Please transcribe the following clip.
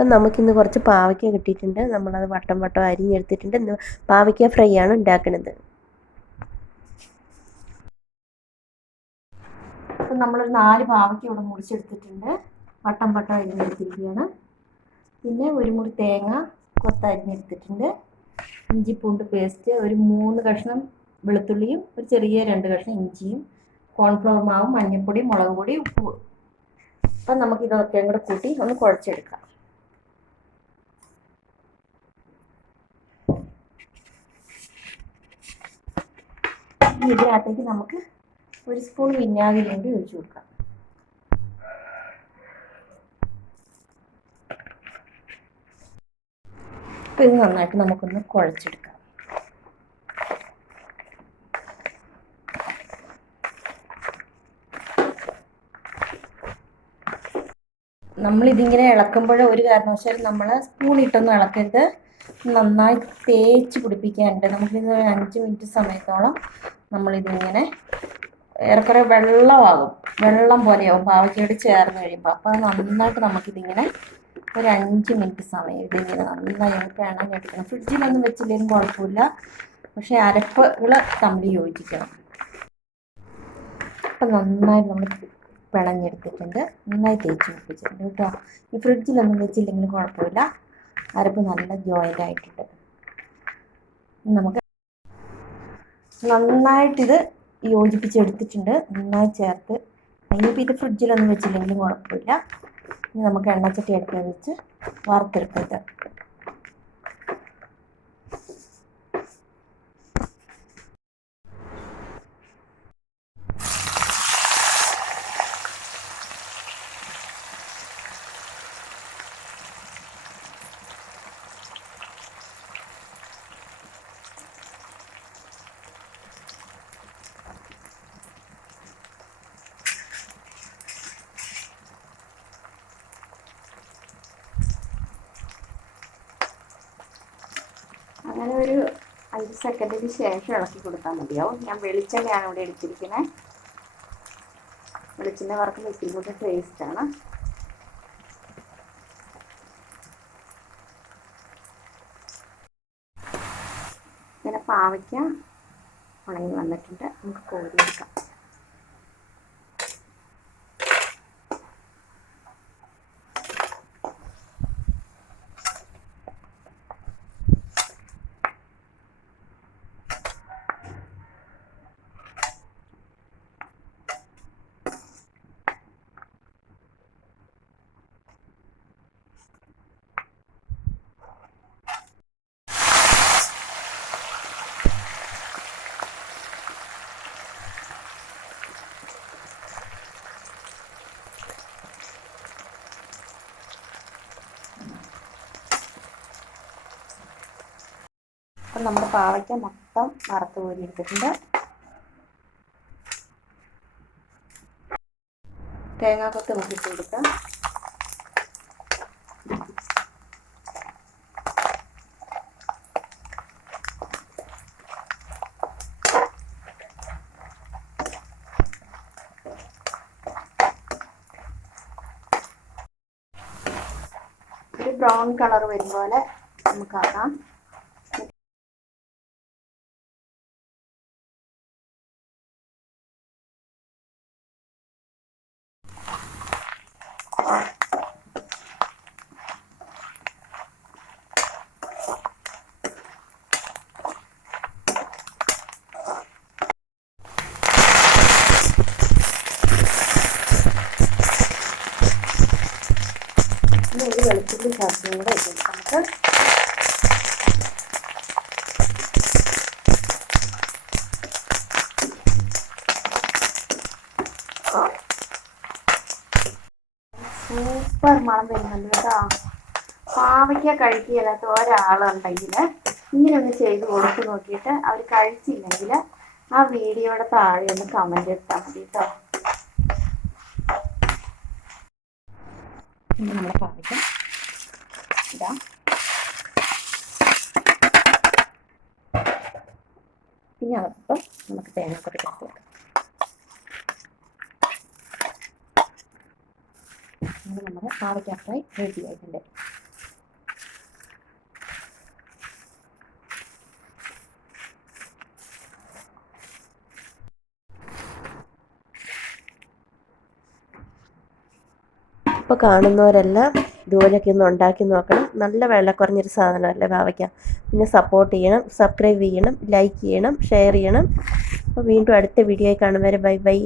അപ്പം നമുക്കിന്ന് കുറച്ച് പാവയ്ക്ക കിട്ടിയിട്ടുണ്ട്. നമ്മളത് വട്ടം വട്ടം അരിഞ്ഞെടുത്തിട്ടുണ്ട്. ഇന്ന് പാവയ്ക്ക ഫ്രൈ ആണ് ഉണ്ടാക്കുന്നത്. അപ്പം നമ്മളൊരു 4 പാവയ്ക്ക ഇവിടെ മുറിച്ചെടുത്തിട്ടുണ്ട്. വട്ടം വട്ടം അരിഞ്ഞെടുത്തിരിക്കുകയാണ്. പിന്നെ ഒരു മുറി തേങ്ങ കൊത്തരിഞ്ഞെടുത്തിട്ടുണ്ട്. ഇഞ്ചി പൂണ്ട് പേസ്റ്റ്, ഒരു 3 കഷ്ണം വെളുത്തുള്ളിയും ഒരു ചെറിയ 2 കഷ്ണം ഇഞ്ചിയും, കോൺഫ്ലവർ മാവും, മഞ്ഞൾപ്പൊടി, മുളക് പൊടി, ഉപ്പ്. അപ്പം നമുക്കിതൊക്കെ കൂടെ കൂട്ടി ഒന്ന് കുഴച്ചെടുക്കാം. ഇതിനകത്തേക്ക് നമുക്ക് 1 സ്പൂൺ വിനാഗിരി കൂടി ഒഴിച്ചു കൊടുക്കാം. അപ്പം ഇത് നന്നായിട്ട് നമുക്കൊന്ന് കുഴച്ചെടുക്കാം. നമ്മളിതിങ്ങനെ ഇളക്കുമ്പോൾ ഒരു കാരണവശാലും നമ്മൾ സ്പൂണിട്ടൊന്നും ഇളക്കരുത്. നന്നായി തേച്ച് പിടിപ്പിക്കാനുണ്ട്. നമുക്കിത് 5 മിനിറ്റ് സമയത്തോളം നമ്മളിതിങ്ങനെ ഏറെക്കുറെ വെള്ളം പോലെയാവും പാവയ്ക്കയോട് ചേർന്ന് കഴിയുമ്പോൾ. അപ്പോൾ നന്നായിട്ട് നമുക്കിതിങ്ങനെ ഒരു 5 മിനിറ്റ് സമയം ഇതിങ്ങനെ നന്നായി നമുക്ക് ഇണങ്ങിയെടുക്കണം. ഫ്രിഡ്ജിലൊന്നും വെച്ചില്ലെങ്കിലും കുഴപ്പമില്ല, പക്ഷേ അരപ്പുകൾ തമ്മിൽ യോജിക്കണം. അപ്പം നന്നായി നമ്മൾ പിണഞ്ഞെടുത്തിട്ടുണ്ട്, നന്നായി തേച്ച് പിടിപ്പിച്ചിട്ടുണ്ട് കേട്ടോ. ഈ ഫ്രിഡ്ജിലൊന്നും വെച്ചില്ലെങ്കിലും കുഴപ്പമില്ല, അരപ്പ് നല്ല ജോയിൻ്റ് ആയിട്ടുണ്ട്. നമുക്ക് നന്നായിട്ടിത് യോജിപ്പിച്ചെടുത്തിട്ടുണ്ട്, നന്നായി ചേർത്ത്. ഇനിയിപ്പോൾ ഇത് ഫ്രിഡ്ജിലൊന്നും വെച്ചില്ലെങ്കിലും കുഴപ്പമില്ല. ഇനി നമുക്ക് എണ്ണച്ചട്ടി അടുപ്പിൽ വെച്ച് വറുത്തെടുക്കുന്നത്. അങ്ങനെ ഒരു 5 സെക്കൻഡിന് ശേഷം ഇളക്കി കൊടുത്താൽ മതിയാവും. ഞാൻ വെളിച്ചെണ്ണയാണ് ഇവിടെ എടുത്തിരിക്കുന്നത്. വെളിച്ചെണ്ണ വറക്കുന്ന ഇത്തിരി കൂടി ടേസ്റ്റാണ്. ഇങ്ങനെ പാവയ്ക്ക ഉണങ്ങി വന്നിട്ടുണ്ട്, നമുക്ക് കോരിയെടുക്കാം. അപ്പം നമ്മുടെ പാവയ്ക്ക മൊത്തം വറുത്ത് കോരി എടുത്തിട്ടുണ്ട്. തേങ്ങാക്കൊത്ത് മുക്കിട്ട് കൊടുക്കാം. ഒരു ബ്രൗൺ കളർ വരും പോലെ നമുക്കാക്കാം. ഒരു വെളുത്തുള്ളി ചതച്ചും കൂടെ ഇട്ട് നമുക്ക് സൂപ്പർ മണം വരുന്നുണ്ട് കേട്ടോ. പാവയ്ക്ക കഴിക്കില്ലാത്ത ഒരാളുണ്ടെങ്കിൽ ഇങ്ങനെ ഒന്ന് ചെയ്ത് കൊടുത്ത് നോക്കിയിട്ട് അവർ കഴിച്ചില്ലെങ്കിൽ ആ വീഡിയോയുടെ താഴെ ഒന്ന് കമൻറ്റ് ഇട്ടാൽ മതി കേട്ടോ. ഇനി നമ്മുടെ പാവയ്ക്ക ഇടാം. പിന്നെ അകത്ത് നമുക്ക് തേങ്ങക്കൊക്കെ ചേർത്ത് വെക്കാം. നമ്മുടെ പാവയ്ക്ക ഫ്രൈ റെഡി ആയിട്ടുണ്ട്. അപ്പോൾ കാണുന്നവരെല്ലാം ഇതുപോലെയൊക്കെ ഒന്ന് ഉണ്ടാക്കി നോക്കണം. നല്ല വില കുറഞ്ഞൊരു സാധനമല്ലേ പാവയ്ക്ക. പിന്നെ സപ്പോർട്ട് ചെയ്യണം, സബ്സ്ക്രൈബ് ചെയ്യണം, ലൈക്ക് ചെയ്യണം, ഷെയർ ചെയ്യണം. അപ്പോൾ വീണ്ടും അടുത്ത വീഡിയോയിൽ കാണും വരെ ബൈ ബൈ.